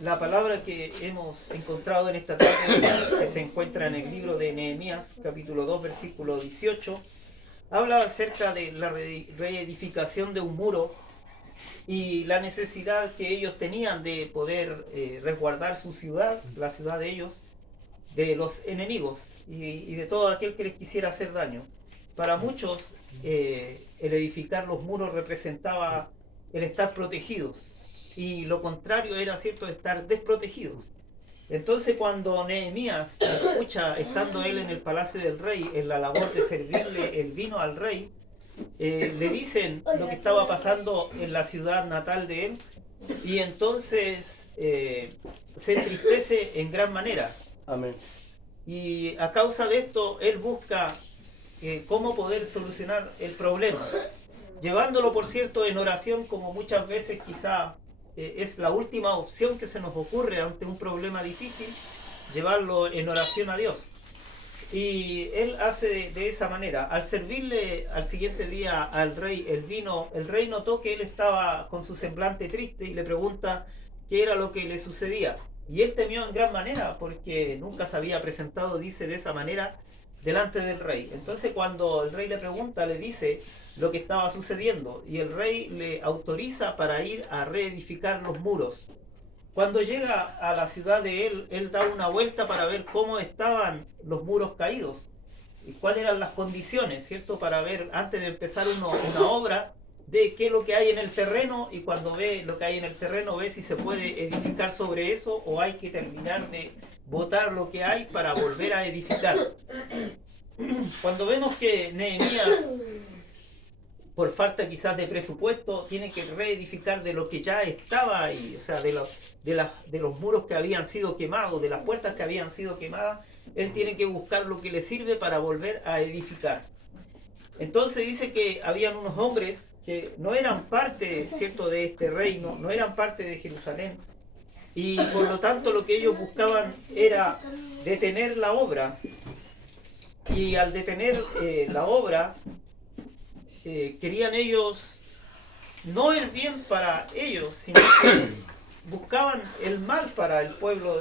La palabra que hemos encontrado en esta tarde, que se encuentra en el libro de Nehemías, capítulo 2, versículo 18, habla acerca de la reedificación de un muro y la necesidad que ellos tenían de poder resguardar su ciudad, la ciudad de ellos, de los enemigos y de todo aquel que les quisiera hacer daño. Para muchos, el edificar los muros representaba el estar protegidos, y lo contrario era, cierto, estar desprotegidos. Entonces, cuando Nehemías escucha, estando él en el palacio del rey, en la labor de servirle el vino al rey, le dicen lo que estaba pasando en la ciudad natal de él, y entonces se entristece en gran manera. Amén. Y a causa de esto, él busca cómo poder solucionar el problema, llevándolo, por cierto, en oración, como muchas veces quizá es la última opción que se nos ocurre ante un problema difícil, llevarlo en oración a Dios. Y él hace de esa manera. Al servirle al siguiente día al rey el vino, el rey notó que él estaba con su semblante triste y le pregunta qué era lo que le sucedía. Y él temió en gran manera porque nunca se había presentado, dice, de esa manera delante del rey. Entonces, cuando el rey le pregunta, le dice lo que estaba sucediendo, y el rey le autoriza para ir a reedificar los muros. Cuando llega a la ciudad de él, él da una vuelta para ver cómo estaban los muros caídos y cuáles eran las condiciones, ¿cierto? Para ver, antes de empezar una obra, ve qué es lo que hay en el terreno, y cuando ve lo que hay en el terreno, ve si se puede edificar sobre eso o hay que terminar de botar lo que hay para volver a edificar. Cuando vemos que Nehemías, por falta quizás de presupuesto, tiene que reedificar de lo que ya estaba ahí, o sea, de los muros que habían sido quemados, de las puertas que habían sido quemadas, él tiene que buscar lo que le sirve para volver a edificar. Entonces dice que habían unos hombres que no eran parte, ¿cierto?, de este reino, no eran parte de Jerusalén, y por lo tanto lo que ellos buscaban era detener la obra. Y al detener la obra, querían ellos no el bien para ellos, sino que buscaban el mal para el pueblo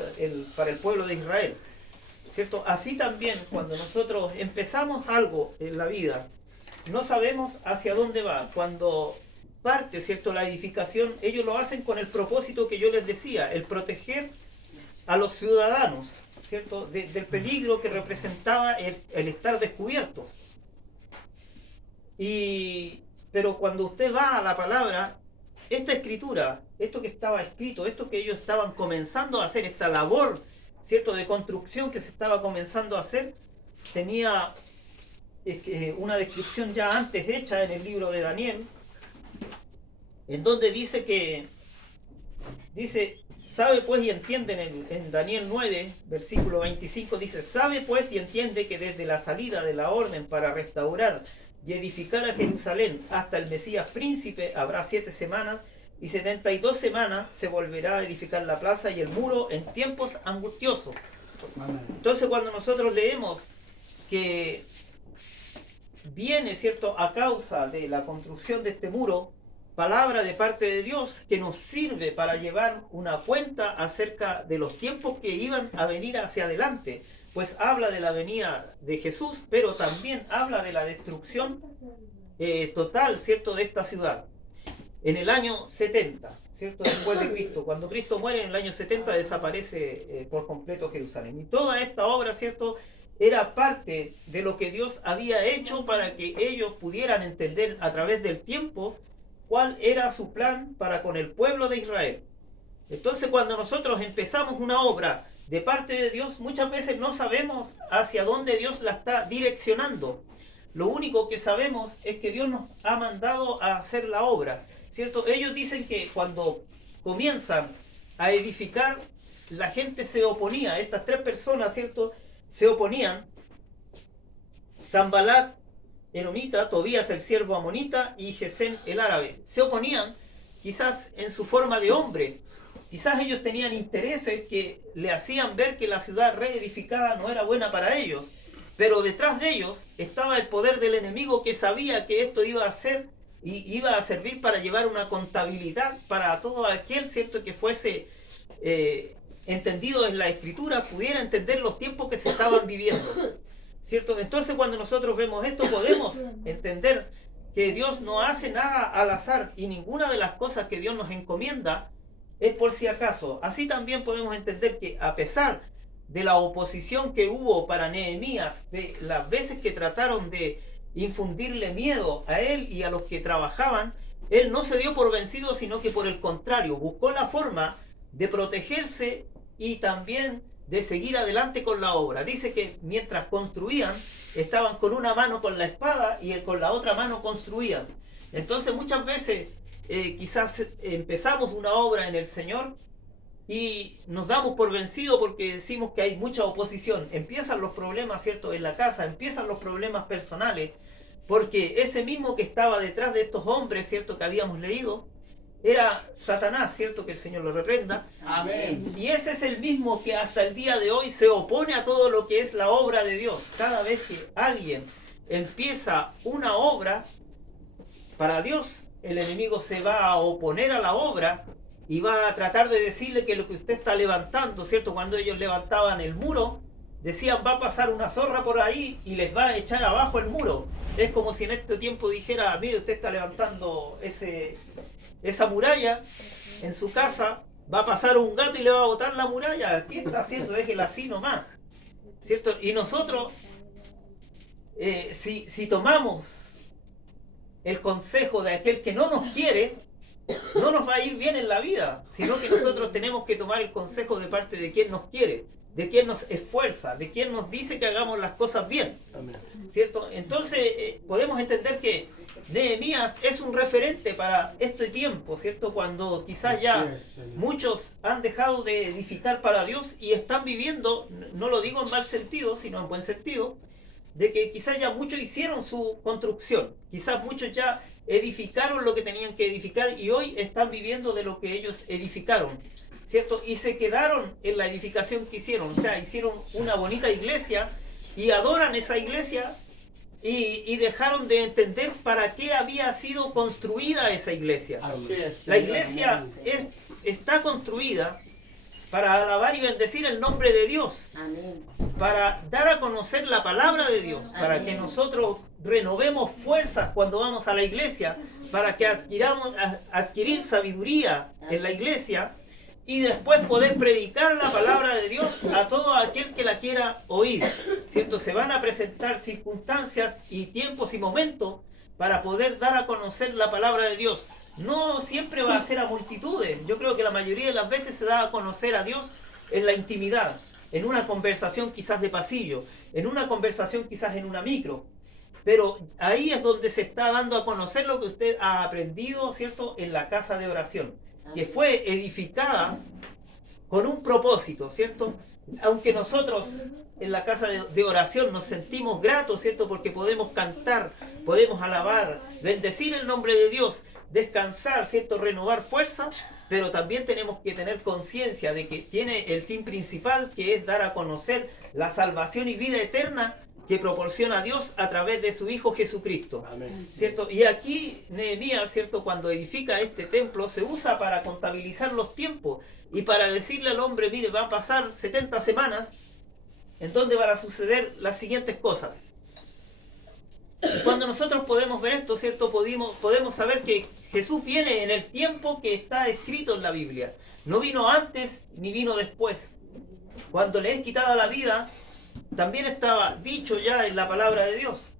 de Israel, ¿cierto? Así también, cuando nosotros empezamos algo en la vida, no sabemos hacia dónde va. Cuando parte, ¿cierto?, la edificación, ellos lo hacen con el propósito que yo les decía, el proteger a los ciudadanos, ¿cierto?, del peligro que representaba el estar descubiertos. Pero cuando usted va a la palabra, esta escritura, esto que estaba escrito, esto que ellos estaban comenzando a hacer, esta labor, ¿cierto?, de construcción que se estaba comenzando a hacer, tenía una descripción ya antes hecha en el libro de Daniel, en donde dice, sabe pues y entiende, en Daniel 9, versículo 25, dice, sabe pues y entiende que desde la salida de la orden para restaurar y edificar a Jerusalén hasta el Mesías príncipe habrá 7 semanas, y 72 semanas se volverá a edificar la plaza y el muro en tiempos angustiosos. Entonces, cuando nosotros leemos que viene, ¿cierto?, a causa de la construcción de este muro, palabra de parte de Dios que nos sirve para llevar una cuenta acerca de los tiempos que iban a venir hacia adelante, pues habla de la venida de Jesús, pero también habla de la destrucción total, ¿cierto?, de esta ciudad. En el año 70, ¿cierto?, después de Cristo, cuando Cristo muere, en el año 70 desaparece por completo Jerusalén. Y toda esta obra, ¿cierto?, era parte de lo que Dios había hecho para que ellos pudieran entender a través del tiempo cuál era su plan para con el pueblo de Israel. Entonces, cuando nosotros empezamos una obra de parte de Dios, muchas veces no sabemos hacia dónde Dios la está direccionando. Lo único que sabemos es que Dios nos ha mandado a hacer la obra, ¿cierto? Ellos dicen que cuando comienzan a edificar, la gente se oponía. Estas 3 personas, ¿cierto?, se oponían: Sanbalat, Eromita, Tobías el siervo amonita y Gesem el árabe. Se oponían quizás en su forma de hombre. Quizás ellos tenían intereses que le hacían ver que la ciudad reedificada no era buena para ellos. Pero detrás de ellos estaba el poder del enemigo, que sabía que esto iba a ser y iba a servir para llevar una contabilidad para todo aquel, ¿cierto?, que fuese entendido en la Escritura, pudiera entender los tiempos que se estaban viviendo, ¿cierto? Entonces cuando nosotros vemos esto podemos entender que Dios no hace nada al azar y ninguna de las cosas que Dios nos encomienda es por si acaso. Así también podemos entender que a pesar de la oposición que hubo para Nehemías, de las veces que trataron de infundirle miedo a él y a los que trabajaban, él no se dio por vencido, sino que por el contrario, buscó la forma de protegerse y también de seguir adelante con la obra. Dice que mientras construían, estaban con una mano con la espada y con la otra mano construían. Entonces muchas veces quizás empezamos una obra en el Señor y nos damos por vencido porque decimos que hay mucha oposición. Empiezan los problemas, ¿cierto?, en la casa, empiezan los problemas personales, porque ese mismo que estaba detrás de estos hombres, ¿cierto?, que habíamos leído, era Satanás, ¿cierto?, que el Señor lo reprenda. Amén. Y ese es el mismo que hasta el día de hoy se opone a todo lo que es la obra de Dios. Cada vez que alguien empieza una obra para Dios, el enemigo se va a oponer a la obra y va a tratar de decirle que lo que usted está levantando, ¿cierto? Cuando ellos levantaban el muro, decían, va a pasar una zorra por ahí y les va a echar abajo el muro. Es como si en este tiempo dijera, mire, usted está levantando esa muralla en su casa, va a pasar un gato y le va a botar la muralla. ¿Qué está haciendo? Déjela así nomás, ¿cierto? Y nosotros, si tomamos el consejo de aquel que no nos quiere, no nos va a ir bien en la vida, sino que nosotros tenemos que tomar el consejo de parte de quien nos quiere, de quien nos esfuerza, de quien nos dice que hagamos las cosas bien. Amén. ¿Cierto? Entonces podemos entender que Nehemías es un referente para este tiempo, ¿cierto? Cuando quizás ya muchos han dejado de edificar para Dios y están viviendo, no lo digo en mal sentido, sino en buen sentido, de que quizás ya muchos hicieron su construcción, quizás muchos ya edificaron lo que tenían que edificar y hoy están viviendo de lo que ellos edificaron, ¿cierto? Y se quedaron en la edificación que hicieron, o sea, hicieron una bonita iglesia y adoran esa iglesia y dejaron de entender para qué había sido construida esa iglesia. Así es. La iglesia está construida para alabar y bendecir el nombre de Dios, Amén. para dar a conocer la palabra de Dios, para Amén. que nosotros renovemos fuerzas cuando vamos a la iglesia, para que adquirir sabiduría en la iglesia y después poder predicar la palabra de Dios a todo aquel que la quiera oír, ¿cierto? Se van a presentar circunstancias y tiempos y momentos para poder dar a conocer la palabra de Dios. No siempre va a ser a multitudes. Yo creo que la mayoría de las veces se da a conocer a Dios en la intimidad, en una conversación quizás de pasillo, en una conversación quizás en una micro. Pero ahí es donde se está dando a conocer lo que usted ha aprendido, ¿cierto?, en la casa de oración, que fue edificada con un propósito, ¿cierto? Aunque nosotros en la casa de oración nos sentimos gratos, ¿cierto?, porque podemos cantar, podemos alabar, bendecir el nombre de Dios, descansar, ¿cierto?, renovar fuerza, pero también tenemos que tener conciencia de que tiene el fin principal, que es dar a conocer la salvación y vida eterna que proporciona Dios a través de su Hijo Jesucristo. Amén. ¿Cierto? Y aquí Nehemías, ¿cierto?, cuando edifica este templo, se usa para contabilizar los tiempos y para decirle al hombre, mire, va a pasar 70 semanas en donde van a suceder las siguientes cosas. Y cuando nosotros podemos ver esto, ¿cierto?, podemos saber que Jesús viene en el tiempo que está escrito en la Biblia. No vino antes ni vino después. Cuando le es quitada la vida, también estaba dicho ya en la palabra de Dios.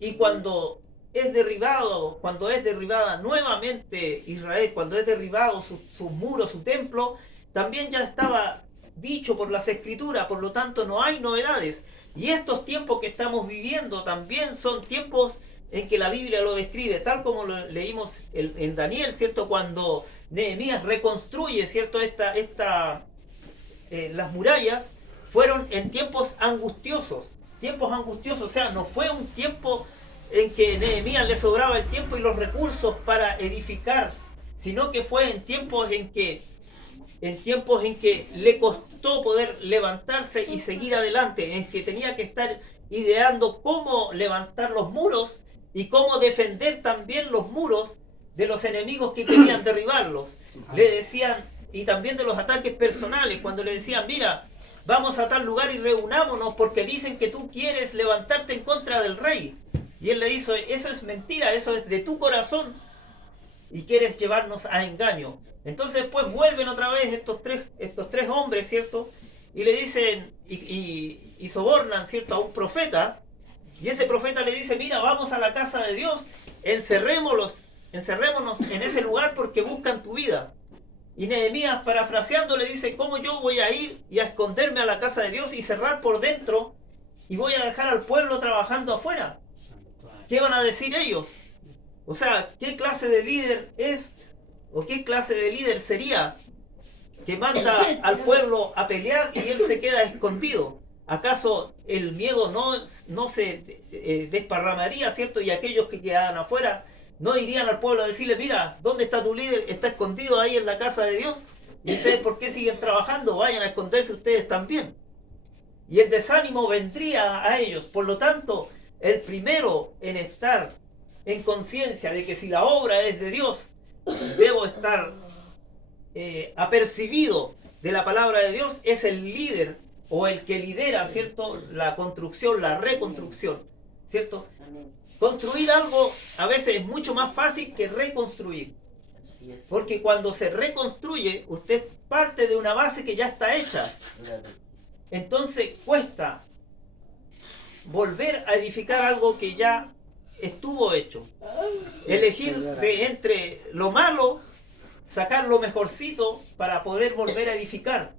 Y cuando es derribada nuevamente Israel, cuando es derribado sus muros, su templo, también ya estaba dicho por las Escrituras, por lo tanto no hay novedades. Y estos tiempos que estamos viviendo también son tiempos en que la Biblia lo describe, tal como lo leímos en Daniel, ¿cierto? Cuando Nehemías reconstruye, ¿cierto?, las murallas, fueron en tiempos angustiosos, o sea, no fue un tiempo en que Nehemías le sobraba el tiempo y los recursos para edificar, sino que fue en tiempos en que le costó poder levantarse y seguir adelante, en que tenía que estar ideando cómo levantar los muros y cómo defender también los muros de los enemigos que querían derribarlos. Le decían, y también de los ataques personales, cuando le decían, mira, vamos a tal lugar y reunámonos porque dicen que tú quieres levantarte en contra del rey. Y él le dice, eso es mentira, eso es de tu corazón y quieres llevarnos a engaño. Entonces después vuelven otra vez estos tres hombres, ¿cierto? Y le dicen, y sobornan, ¿cierto?, a un profeta. Y ese profeta le dice, mira, vamos a la casa de Dios, encerrémonos en ese lugar porque buscan tu vida. Y Nehemías, parafraseando, le dice, ¿cómo yo voy a ir y a esconderme a la casa de Dios y cerrar por dentro y voy a dejar al pueblo trabajando afuera? ¿Qué van a decir ellos? O sea, ¿qué clase de líder es o qué clase de líder sería que manda al pueblo a pelear y él se queda escondido? ¿Acaso el miedo no se desparramaría, ¿cierto? Y aquellos que quedaban afuera no irían al pueblo a decirle, mira, ¿dónde está tu líder? Está escondido ahí en la casa de Dios. ¿Y ustedes por qué siguen trabajando? Vayan a esconderse ustedes también. Y el desánimo vendría a ellos. Por lo tanto, el primero en estar en conciencia de que si la obra es de Dios, debo estar apercibido de la palabra de Dios, es el líder o el que lidera, ¿cierto?, la construcción, la reconstrucción, ¿cierto? Construir algo a veces es mucho más fácil que reconstruir. Porque cuando se reconstruye, usted parte de una base que ya está hecha. Entonces cuesta volver a edificar algo que ya estuvo hecho. Elegir de entre lo malo, sacar lo mejorcito para poder volver a edificar.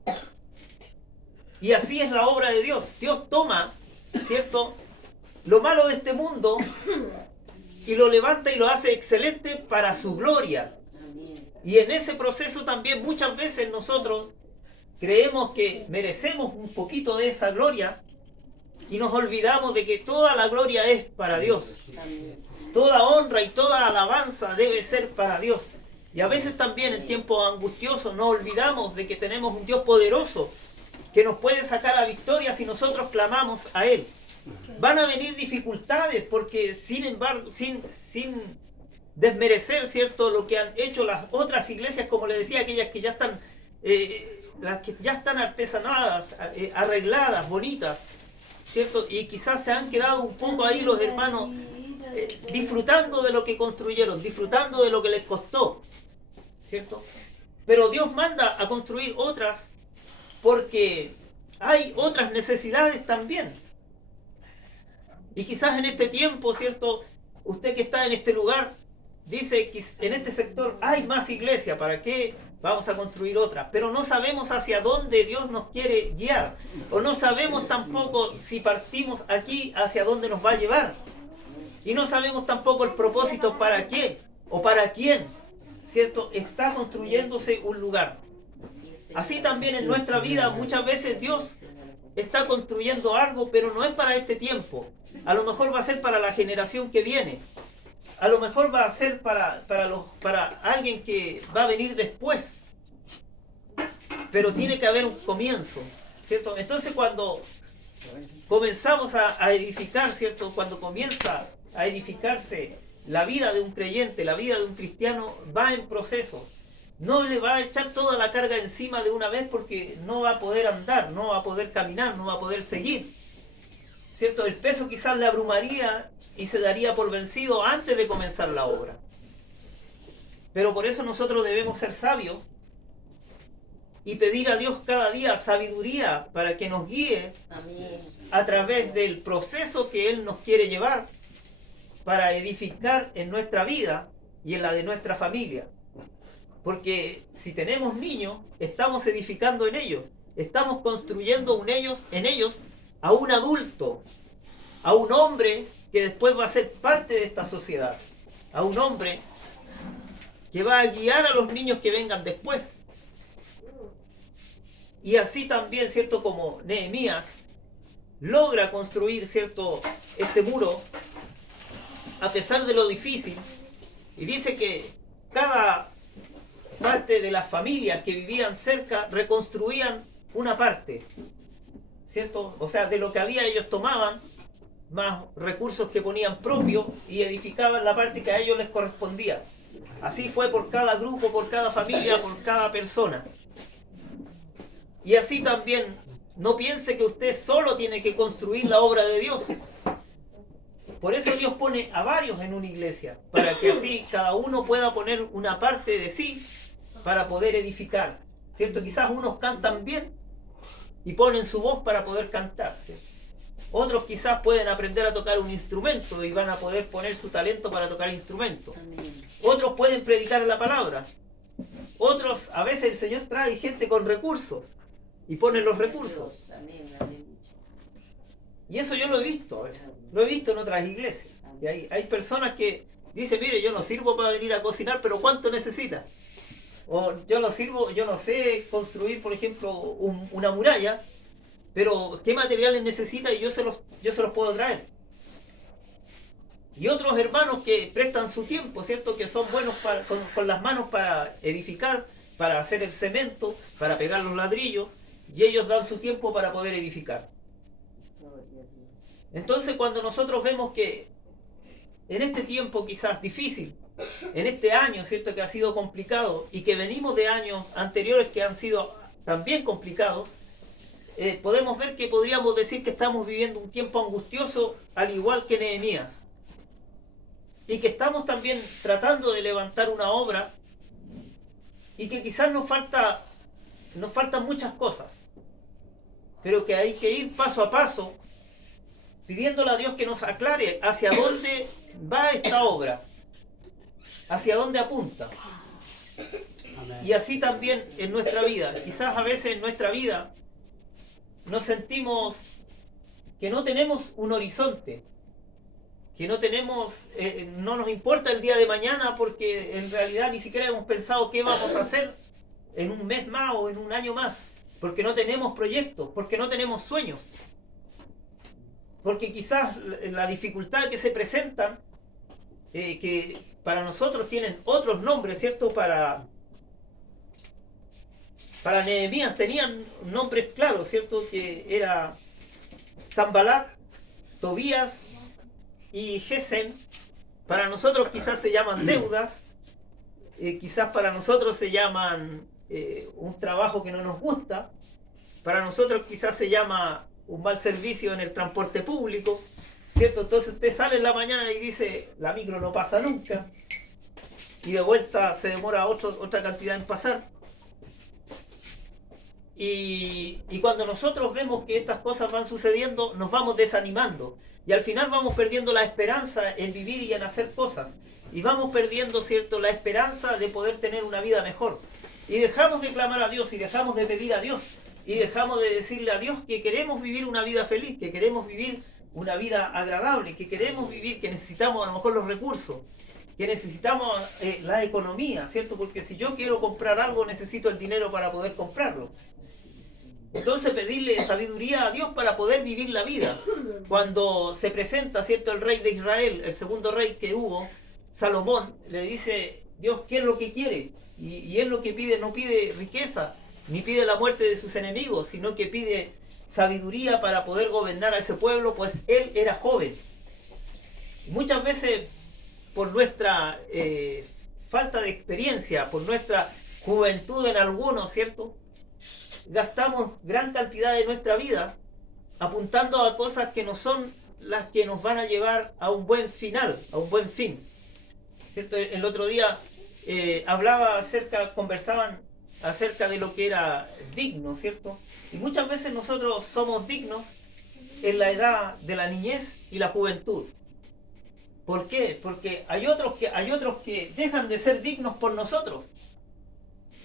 Y así es la obra de Dios. Dios toma, ¿cierto?, lo malo de este mundo y lo levanta y lo hace excelente para su gloria. Y en ese proceso también muchas veces nosotros creemos que merecemos un poquito de esa gloria y nos olvidamos de que toda la gloria es para Dios. Toda honra y toda alabanza debe ser para Dios. Y a veces también en tiempos angustiosos nos olvidamos de que tenemos un Dios poderoso que nos puede sacar a victoria si nosotros clamamos a Él. Van a venir dificultades porque sin embargo, sin desmerecer, ¿cierto?, lo que han hecho las otras iglesias, como les decía, aquellas que ya están, las que ya están artesanadas, arregladas, bonitas, ¿cierto? Y quizás se han quedado un poco ahí los hermanos disfrutando de lo que construyeron, disfrutando de lo que les costó, ¿cierto? Pero Dios manda a construir otras porque hay otras necesidades también. Y quizás en este tiempo, ¿cierto?, usted que está en este lugar dice que en este sector hay más iglesia, ¿para qué vamos a construir otra? Pero no sabemos hacia dónde Dios nos quiere guiar, o no sabemos tampoco si partimos aquí hacia dónde nos va a llevar, y no sabemos tampoco el propósito para qué o para quién, ¿cierto?, está construyéndose un lugar. Así también en nuestra vida muchas veces Dios está construyendo algo, pero no es para este tiempo. A lo mejor va a ser para la generación que viene. A lo mejor va a ser para alguien que va a venir después. Pero tiene que haber un comienzo, ¿cierto? Entonces cuando comenzamos a edificar, ¿cierto?, cuando comienza a edificarse la vida de un creyente, la vida de un cristiano, va en proceso. No le va a echar toda la carga encima de una vez porque no va a poder andar, no va a poder caminar, no va a poder seguir, ¿cierto? El peso quizás le abrumaría y se daría por vencido antes de comenzar la obra. Pero por eso nosotros debemos ser sabios y pedir a Dios cada día sabiduría para que nos guíe a través del proceso que Él nos quiere llevar para edificar en nuestra vida y en la de nuestra familia. Porque si tenemos niños, estamos edificando en ellos, estamos construyendo en ellos a un adulto, a un hombre que después va a ser parte de esta sociedad, a un hombre que va a guiar a los niños que vengan después. Y así también, ¿cierto?, como Nehemías logra construir, ¿cierto?, este muro a pesar de lo difícil, y dice que cada parte de las familias que vivían cerca reconstruían una parte, ¿cierto? O sea, de lo que había ellos tomaban más recursos que ponían propios y edificaban la parte que a ellos les correspondía. Así fue por cada grupo, por cada familia, por cada persona. Y así también, no piense que usted solo tiene que construir la obra de Dios. Por eso Dios pone a varios en una iglesia, para que así cada uno pueda poner una parte de sí para poder edificar, ¿cierto? Quizás unos cantan bien y ponen su voz para poder cantar, ¿cierto? Otros quizás pueden aprender a tocar un instrumento y van a poder poner su talento para tocar instrumento. Otros pueden predicar la palabra. Otros, a veces el Señor trae gente con recursos y pone los recursos. Y eso yo lo he visto a veces. Lo he visto en otras iglesias. Y hay personas que dicen, mire, yo no sirvo para venir a cocinar, pero ¿cuánto necesita? O yo no sirvo, yo no sé construir, por ejemplo, una muralla, pero ¿qué materiales necesita? Y yo se los puedo traer. Y otros hermanos que prestan su tiempo, ¿cierto? Que son buenos con las manos para edificar, para hacer el cemento, para pegar los ladrillos, y ellos dan su tiempo para poder edificar. Entonces, cuando nosotros vemos que en este tiempo quizás difícil, en este año, ¿cierto? Que ha sido complicado, y que venimos de años anteriores que han sido también complicados, podemos ver que podríamos decir que estamos viviendo un tiempo angustioso, al igual que Nehemías. Y que estamos también tratando de levantar una obra y que quizás nos faltan muchas cosas, pero que hay que ir paso a paso pidiéndole a Dios que nos aclare hacia dónde va esta obra, hacia dónde apunta. Y así también en nuestra vida. Quizás a veces en nuestra vida nos sentimos que no tenemos un horizonte, que no tenemos, no nos importa el día de mañana, porque en realidad ni siquiera hemos pensado qué vamos a hacer en un mes más o en un año más, porque no tenemos proyectos, porque no tenemos sueños, porque quizás la dificultad que se presentan, que para nosotros tienen otros nombres, ¿cierto? Para Nehemías tenían nombres claros, ¿cierto? Que era Sanbalat, Tobías y Gesem. Para nosotros quizás se llaman deudas, quizás para nosotros se llaman un trabajo que no nos gusta, para nosotros quizás se llama un mal servicio en el transporte público, ¿cierto? Entonces usted sale en la mañana y dice, la micro no pasa nunca, y de vuelta se demora otra cantidad en pasar. Y cuando nosotros vemos que estas cosas van sucediendo, nos vamos desanimando. Y al final vamos perdiendo la esperanza en vivir y en hacer cosas. Y vamos perdiendo, ¿cierto?, la esperanza de poder tener una vida mejor. Y dejamos de clamar a Dios y dejamos de pedir a Dios. Y dejamos de decirle a Dios que queremos vivir una vida feliz, que queremos vivir una vida agradable, que queremos vivir, que necesitamos a lo mejor los recursos, que necesitamos la economía, ¿cierto? Porque si yo quiero comprar algo, necesito el dinero para poder comprarlo. Entonces pedirle sabiduría a Dios para poder vivir la vida. Cuando se presenta, ¿cierto?, el rey de Israel, el segundo rey que hubo, Salomón, le dice, Dios, ¿qué es lo que quiere? Y él lo que pide, no pide riqueza, ni pide la muerte de sus enemigos, sino que pide sabiduría para poder gobernar a ese pueblo, pues él era joven. Y muchas veces, por nuestra falta de experiencia, por nuestra juventud en algunos, ¿cierto?, gastamos gran cantidad de nuestra vida apuntando a cosas que no son las que nos van a llevar a un buen final, a un buen fin, ¿cierto? El otro día conversaban acerca de lo que era digno, ¿cierto? Y muchas veces nosotros somos dignos en la edad de la niñez y la juventud. ¿Por qué? Porque hay otros que dejan de ser dignos por nosotros.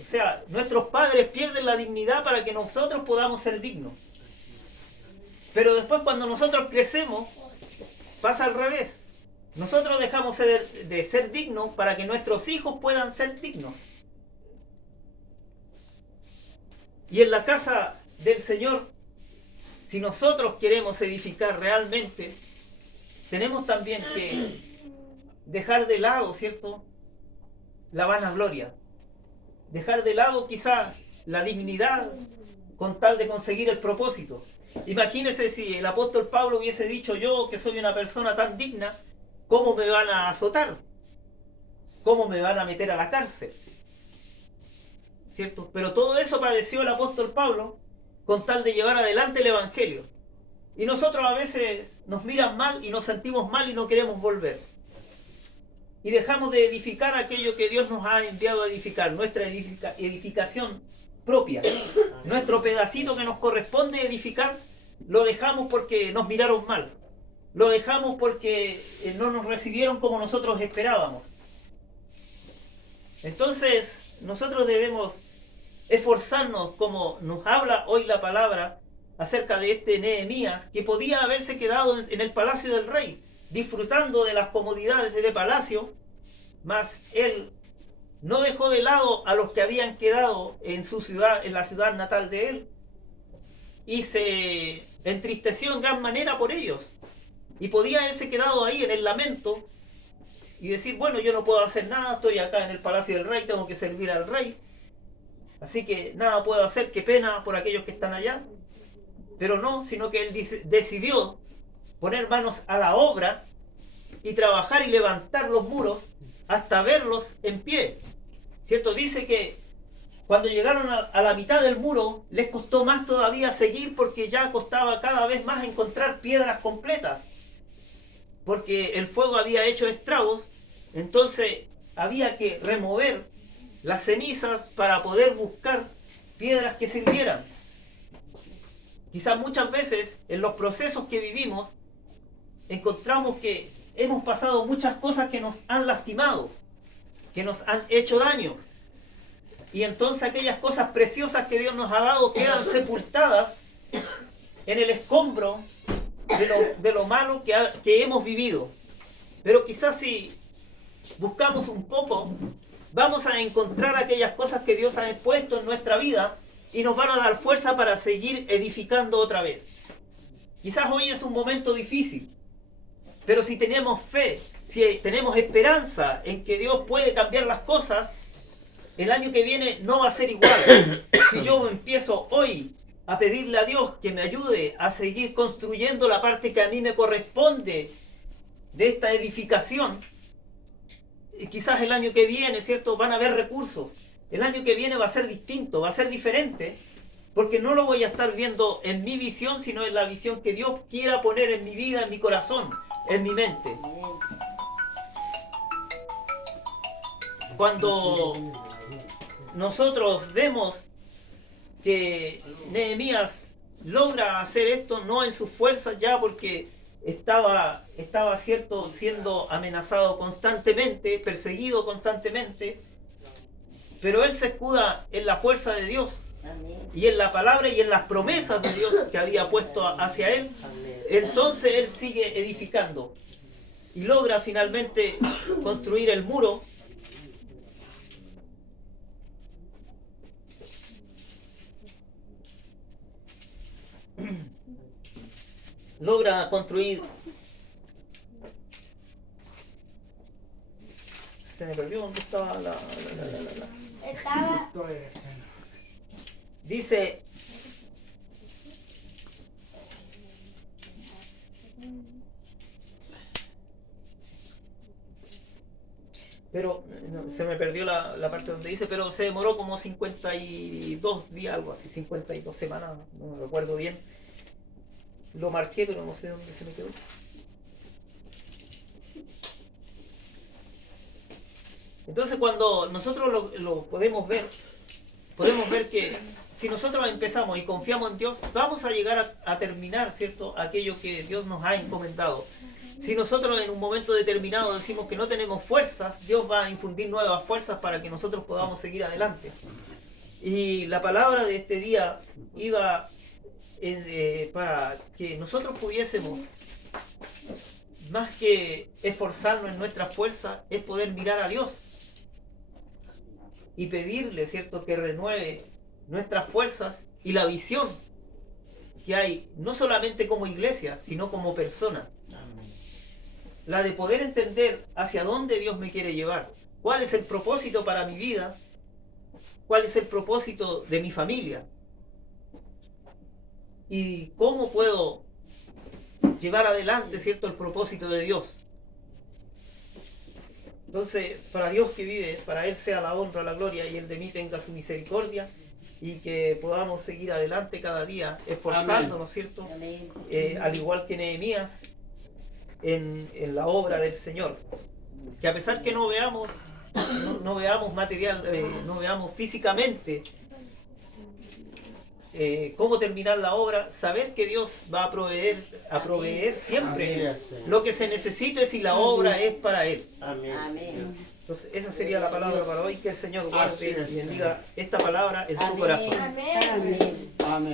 O sea, nuestros padres pierden la dignidad para que nosotros podamos ser dignos. Pero después cuando nosotros crecemos, pasa al revés. Nosotros dejamos de ser dignos para que nuestros hijos puedan ser dignos. Y en la casa del Señor, si nosotros queremos edificar realmente, tenemos también que dejar de lado, ¿cierto?, la vanagloria. Dejar de lado quizá la dignidad con tal de conseguir el propósito. Imagínese si el apóstol Pablo hubiese dicho, yo que soy una persona tan digna, ¿cómo me van a azotar? ¿Cómo me van a meter a la cárcel? ¿Cierto? Pero todo eso padeció el apóstol Pablo con tal de llevar adelante el Evangelio. Y nosotros a veces nos miran mal y nos sentimos mal y no queremos volver. Y dejamos de edificar aquello que Dios nos ha enviado a edificar, nuestra edificación propia. Nuestro pedacito que nos corresponde edificar, lo dejamos porque nos miraron mal. Lo dejamos porque no nos recibieron como nosotros esperábamos. Entonces, nosotros debemos esforzarnos, como nos habla hoy la palabra acerca de este Nehemías, que podía haberse quedado en el palacio del rey, disfrutando de las comodidades de palacio, mas él no dejó de lado a los que habían quedado en su ciudad, en la ciudad natal de él, y se entristeció en gran manera por ellos. Y podía haberse quedado ahí en el lamento y decir, bueno, yo no puedo hacer nada, estoy acá en el palacio del rey, tengo que servir al rey, así que nada puedo hacer, qué pena por aquellos que están allá. Pero no, sino que él decidió poner manos a la obra y trabajar y levantar los muros hasta verlos en pie. ¿Cierto? Dice que cuando llegaron a la mitad del muro, les costó más todavía seguir, porque ya costaba cada vez más encontrar piedras completas, porque el fuego había hecho estragos. Entonces había que remover las cenizas para poder buscar piedras que sirvieran. Quizás muchas veces en los procesos que vivimos encontramos que hemos pasado muchas cosas que nos han lastimado, que nos han hecho daño. Y entonces aquellas cosas preciosas que Dios nos ha dado quedan sepultadas en el escombro de lo malo que hemos vivido. Pero quizás si buscamos un poco, vamos a encontrar aquellas cosas que Dios ha puesto en nuestra vida y nos van a dar fuerza para seguir edificando otra vez. Quizás hoy es un momento difícil, pero si tenemos fe, si tenemos esperanza en que Dios puede cambiar las cosas, el año que viene no va a ser igual. Si yo empiezo hoy a pedirle a Dios que me ayude a seguir construyendo la parte que a mí me corresponde de esta edificación, y quizás el año que viene, ¿cierto?, van a haber recursos. El año que viene va a ser distinto, va a ser diferente, porque no lo voy a estar viendo en mi visión, sino en la visión que Dios quiera poner en mi vida, en mi corazón, en mi mente. Cuando nosotros vemos que Nehemías logra hacer esto, no en sus fuerzas ya, porque estaba cierto, siendo amenazado constantemente, perseguido constantemente, pero él se escuda en la fuerza de Dios. Amén. Y en la palabra y en las promesas de Dios que había puesto hacia él. Amén. Entonces él sigue edificando y logra finalmente construir el muro. Logra construir. Se me perdió dónde estaba la. Estaba. Dice. Pero no, se me perdió la parte donde dice, pero se demoró como 52 días, algo así, 52 semanas, no me recuerdo bien. Lo marqué, pero no sé dónde se me quedó. Entonces cuando nosotros lo podemos ver que si nosotros empezamos y confiamos en Dios, vamos a llegar a terminar, ¿cierto?, aquello que Dios nos ha encomendado. Si nosotros en un momento determinado decimos que no tenemos fuerzas, Dios va a infundir nuevas fuerzas para que nosotros podamos seguir adelante. Y la palabra de este día iba para que nosotros pudiésemos, más que esforzarnos en nuestra fuerza, es poder mirar a Dios y pedirle, ¿cierto?, que renueve nuestras fuerzas y la visión que hay, no solamente como iglesia, sino como persona. La de poder entender hacia dónde Dios me quiere llevar, cuál es el propósito para mi vida, cuál es el propósito de mi familia y cómo puedo llevar adelante, ¿cierto?, el propósito de Dios. Entonces, para Dios que vive, para Él sea la honra, la gloria, y Él de mí tenga su misericordia. y que podamos seguir adelante cada día, esforzándonos, ¿cierto? Amén. Al igual que Nehemías, en la obra del Señor. Que a pesar que no veamos, no veamos material, no veamos físicamente cómo terminar la obra, saber que Dios va a proveer siempre Así es, Señor. lo que se necesite si la obra es para Él. Amén. Amén. Entonces esa sería la palabra para hoy, que el Señor Así guarde es, y bendiga esta palabra en su Amén. corazón. Amén. Amén.